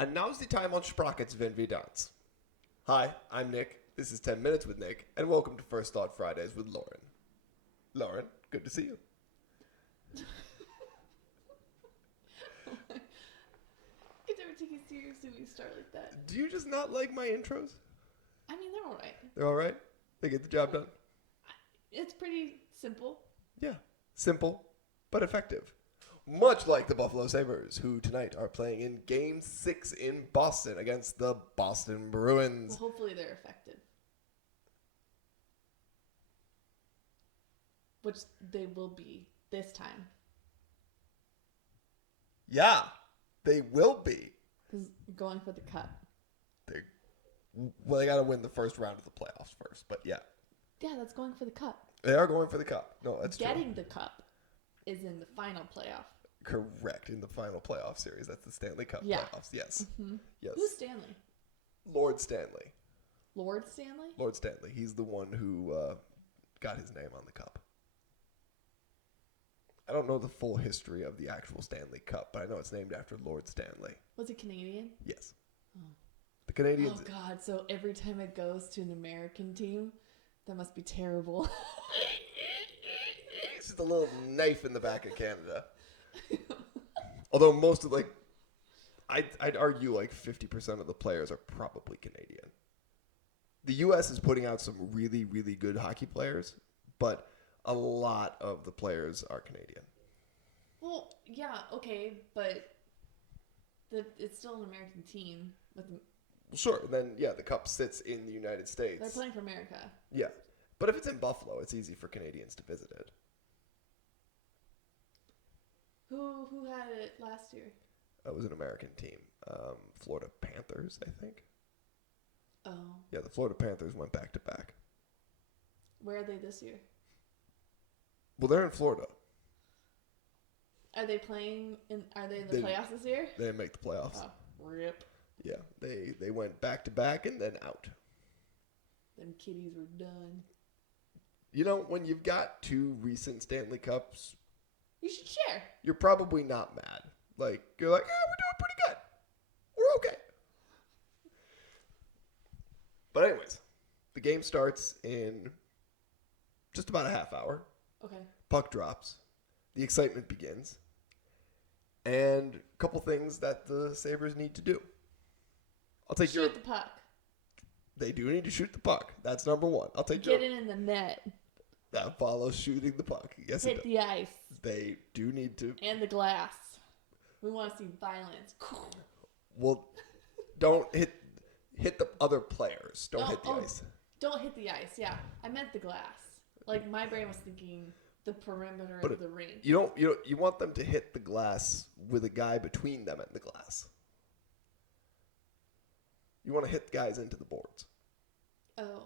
And now's the time on Sprockets Vin V Dance. Hi, I'm Nick. This is 10 Minutes with Nick, and welcome to First Thought Fridays with Lauren. Lauren, good to see you. I could never take you seriously when you start like that. Do you just not like my intros? I mean, they're alright. They're alright? They get the job done? It's pretty simple. Yeah. Simple, but effective. Much like the Buffalo Sabres, who tonight are playing in Game 6 in Boston against the Boston Bruins. Well, hopefully they're effective. Which they will be this time. Yeah, they will be. Because going for the cup. They got to win the first round of the playoffs first, but yeah. Yeah, that's going for the cup. They are going for the cup. No, that's true. Getting the cup is in the final playoff. Correct, in the final playoff series. That's the Stanley Cup playoffs. Yes. Mm-hmm. Yes. Who's Stanley? Lord Stanley. Lord Stanley? Lord Stanley. He's the one who got his name on the cup. I don't know the full history of the actual Stanley Cup, but I know it's named after Lord Stanley. Was he Canadian? Yes. Oh. The Canadians. Oh, God. So every time it goes to an American team, that must be terrible. It's just a little knife in the back of Canada. Although most of, I'd argue 50% of the players are probably Canadian. The U.S. is putting out some really, really good hockey players, but a lot of the players are Canadian. Well, yeah, okay, but it's still an American team. Sure, then, yeah, the cup sits in the United States. They're playing for America. Yeah, but if it's in Buffalo, it's easy for Canadians to visit it. Who had it last year? It was an American team. Florida Panthers, I think. Oh. Yeah, the Florida Panthers went back to back. Where are they this year? Well, they're in Florida. Are they playing are they in the playoffs this year? They didn't make the playoffs. Oh, rip. Yeah, they went back to back and then out. Them kiddies were done. You know, when you've got two recent Stanley Cups, you should share. You're probably not mad. You're like, we're doing pretty good. We're okay. But anyways, the game starts in just about a half hour. Okay. Puck drops. The excitement begins. And a couple things that the Sabres need to do. I'll take Shoot the puck. They do need to shoot the puck. That's number one. I'll take Get it in the net. That follows shooting the puck. Yes, Hit the ice. They do need to. And the glass. We want to see violence. Well, don't hit the other players. Don't hit the ice. Don't hit the ice. Yeah, I meant the glass. My brain was thinking the perimeter of the rink. You want them to hit the glass with a guy between them and the glass. You want to hit guys into the boards. Oh.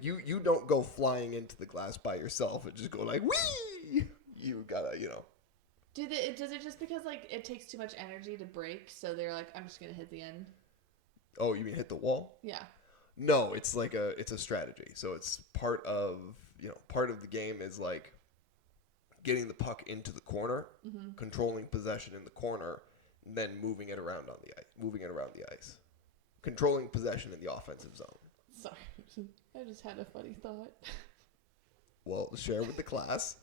You don't go flying into the glass by yourself and just go whee! You gotta, Does it just because it takes too much energy to break, so they're I'm just gonna hit the end? Oh, you mean hit the wall? Yeah. No, it's it's a strategy. So it's part of the game is getting the puck into the corner, mm-hmm. controlling possession in the corner, and then moving it around the ice. Controlling possession in the offensive zone. Sorry, I just had a funny thought. Well, share with the class.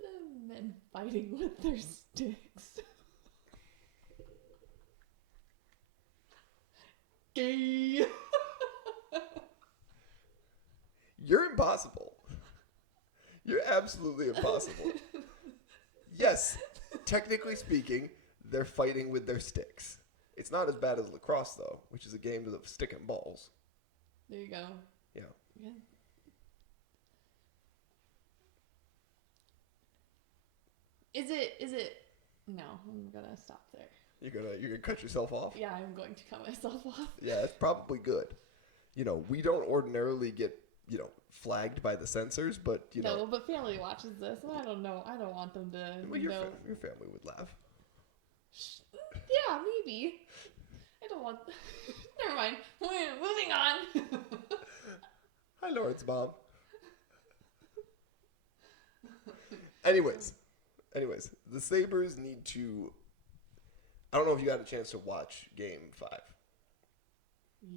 The men fighting with their sticks. Gay. You're impossible. You're absolutely impossible. Yes, technically speaking, they're fighting with their sticks. It's not as bad as lacrosse, though, which is a game of stick and balls. There you go. Yeah. Is it? No, I'm gonna stop there. You're gonna cut yourself off? Yeah, I'm going to cut myself off. Yeah, it's probably good. We don't ordinarily get, flagged by the censors, but, No, but family watches this, and I don't know. I don't want them to well, your family would laugh. Yeah, maybe. I don't want... Never mind. Moving on. Hi, Lawrence Mom. Anyways, Anyways, the Sabres need to. I don't know if you got a chance to watch Game 5.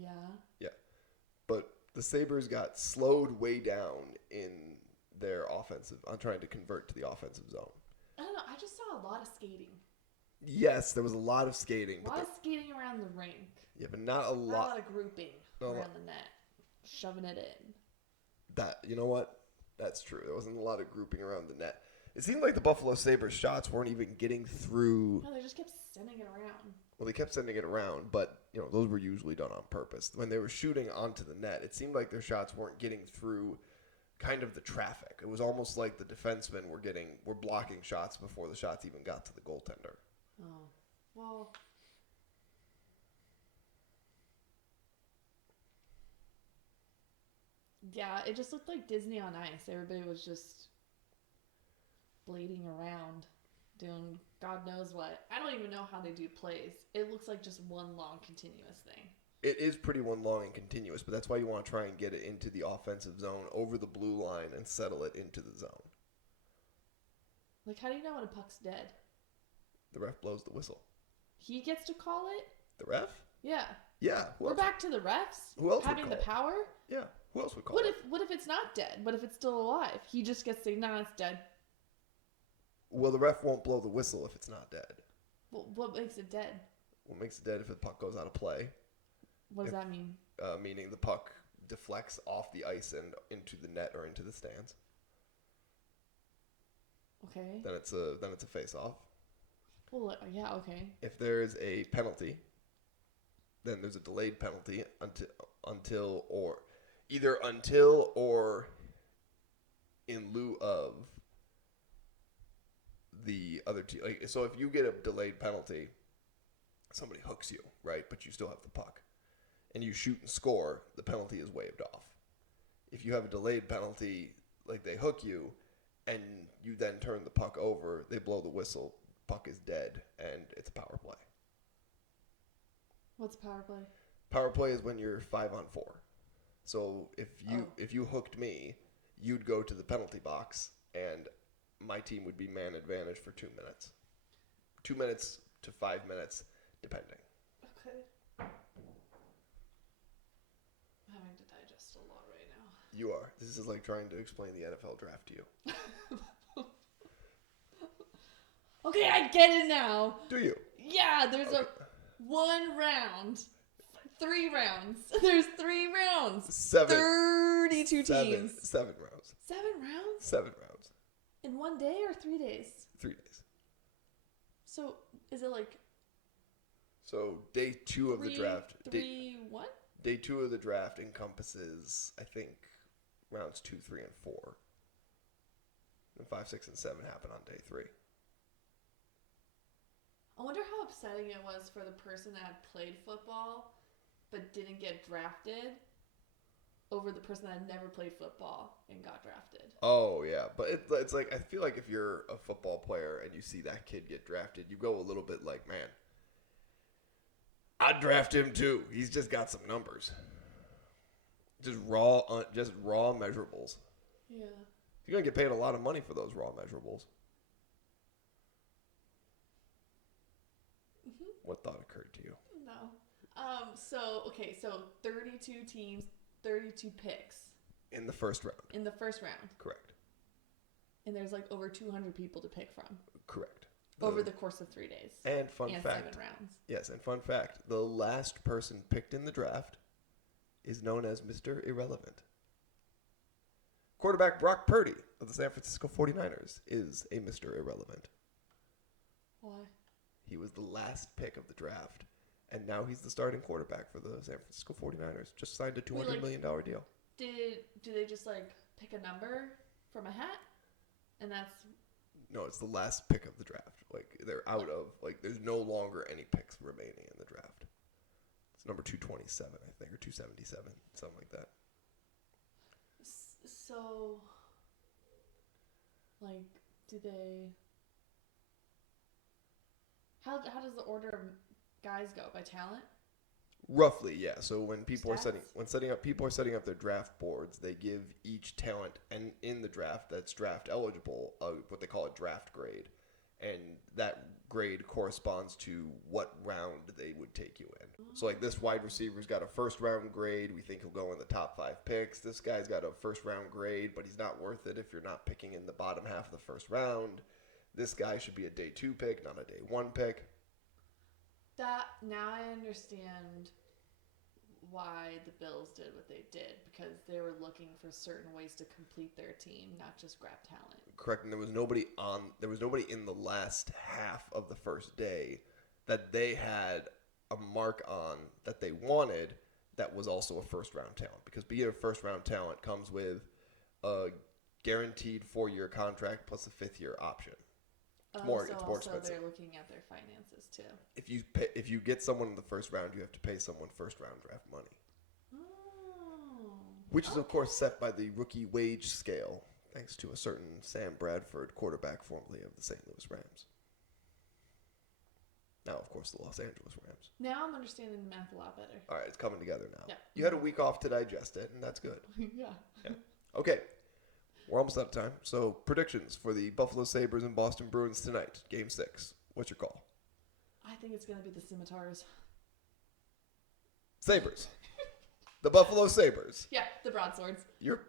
Yeah. Yeah. But the Sabres got slowed way down in their offensive, on trying to convert to the offensive zone. I don't know. I just saw a lot of skating. Yes, there was a lot of skating. A lot of skating around the rink. Yeah, but not a Not a lot. lot of grouping around the net. Shoving it in. You know what? That's true. There wasn't a lot of grouping around the net. It seemed like the Buffalo Sabres shots weren't even getting through. No, they just kept sending it around. Well, they kept sending it around, but those were usually done on purpose. When they were shooting onto the net, it seemed like their shots weren't getting through kind of the traffic. It was almost like the defensemen were blocking shots before the shots even got to the goaltender. Oh, well. Yeah, it just looked like Disney on Ice. Everybody was just blading around, doing God knows what. I don't even know how they do plays. It looks like just one long continuous thing. It is pretty one long and continuous, but that's why you want to try and get it into the offensive zone over the blue line and settle it into the zone. Like, how do you know when a puck's dead? The ref blows the whistle. He gets to call it? The ref? Yeah. Yeah. We're back to the refs? Who else having the power? Yeah. Who else would call it? What if it's not dead? What if it's still alive? He just gets to say, nah, it's dead. Well, the ref won't blow the whistle if it's not dead. Well, what makes it dead? What makes it dead if the puck goes out of play? What does that mean? Meaning the puck deflects off the ice and into the net or into the stands. Okay. Then it's a face-off. Well, yeah, okay. If there is a penalty, then there's a delayed penalty until or in lieu of the other team. Like, so if you get a delayed penalty, somebody hooks you, right? But you still have the puck, and you shoot and score, the penalty is waived off. If you have a delayed penalty, like they hook you, and you then turn the puck over, they blow the whistle, puck is dead, and it's a power play. What's power play? Power play is when you're 5-on-4. So if you hooked me, you'd go to the penalty box, and my team would be man advantage for 2 minutes. 2 minutes to 5 minutes, depending. Okay. I'm having to digest a lot right now. You are. This is like trying to explain the NFL draft to you. Okay, I get it now. Do you? Yeah, there's one round. 3 rounds. There's 3 rounds. 32 teams. 7 rounds. 7 rounds? 7 rounds. In 1 day or 3 days? 3 days. So, is it like... So, day 2 of the draft... What? Day 2 of the draft encompasses, I think, rounds 2, 3, and 4. And 5, 6, and 7 happen on day 3. I wonder how upsetting it was for the person that had played football but didn't get drafted over the person that had never played football and got drafted. Oh, yeah. But it's like, I feel like if you're a football player and you see that kid get drafted, you go a little bit like, man, I'd draft him too. He's just got some numbers. Just raw measurables. Yeah. You're going to get paid a lot of money for those raw measurables. Mm-hmm. What thought occurred to you? No. So 32 teams, 32 picks. In the first round. In the first round. Correct. And there's like over 200 people to pick from. Correct. Over the course of 3 days. And fun fact. 7 rounds. Yes, and fun fact. The last person picked in the draft is known as Mr. Irrelevant. Quarterback Brock Purdy of the San Francisco 49ers is a Mr. Irrelevant. Why? He was the last pick of the draft, and now he's the starting quarterback for the San Francisco 49ers. Just signed a $200 million deal. Do they just like pick a number from a hat? And that's... No, it's the last pick of the draft. Like, they're out of... Like, there's no longer any picks remaining in the draft. It's number 227, I think, or 277, something like that. So, like, do they... How does the order of guys go? By talent? Roughly, yeah. So when people Stats? are setting up their draft boards, they give each talent and in the draft that's draft eligible what they call a draft grade. and that grade corresponds to what round they would take you in. So like this wide receiver's got a first round grade. We think he'll go in the top 5 picks. This guy's got a first round grade, but he's not worth it if you're not picking in the bottom half of the first round. This guy should be a day 2 pick, not a day 1 pick. That now I understand why the Bills did what they did, because they were looking for certain ways to complete their team, not just grab talent. Correct, and there was nobody in the last half of the first day that they had a mark on that they wanted that was also a first round talent, because being a first round talent comes with a guaranteed 4-year contract plus a 5th year option. It's more expensive. They're looking at their finances too. If you get someone in the first round, you have to pay someone first round draft money. Oh. Which is, of course, set by the rookie wage scale, thanks to a certain Sam Bradford, quarterback formerly of the St. Louis Rams. Now, of course, the Los Angeles Rams. Now I'm understanding the math a lot better. All right, it's coming together now. Yeah. You had a week off to digest it, and that's good. Yeah. Okay. We're almost out of time. So, predictions for the Buffalo Sabres and Boston Bruins tonight, Game 6. What's your call? I think it's going to be the Scimitars. Sabres. The Buffalo Sabres. Yeah, the broadswords. You're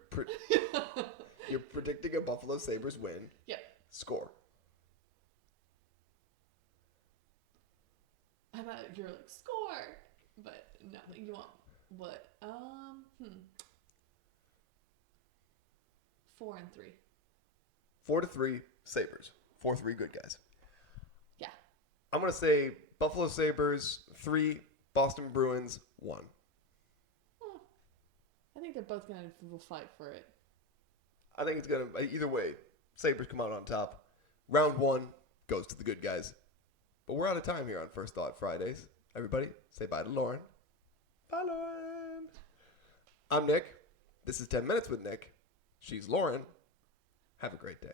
predicting a Buffalo Sabres win. Yep. Score. I thought you were like, score! But no, you want what? 4-3. 4-3 Sabres. 4-3 good guys. Yeah. I'm going to say Buffalo Sabres 3, Boston Bruins 1. I think they're both going to fight for it. I think it's going to, either way, Sabres come out on top. Round 1 goes to the good guys. But we're out of time here on First Thought Fridays. Everybody, say bye to Lauren. Bye, Lauren. I'm Nick. This is 10 Minutes with Nick. She's Lauren. Have a great day.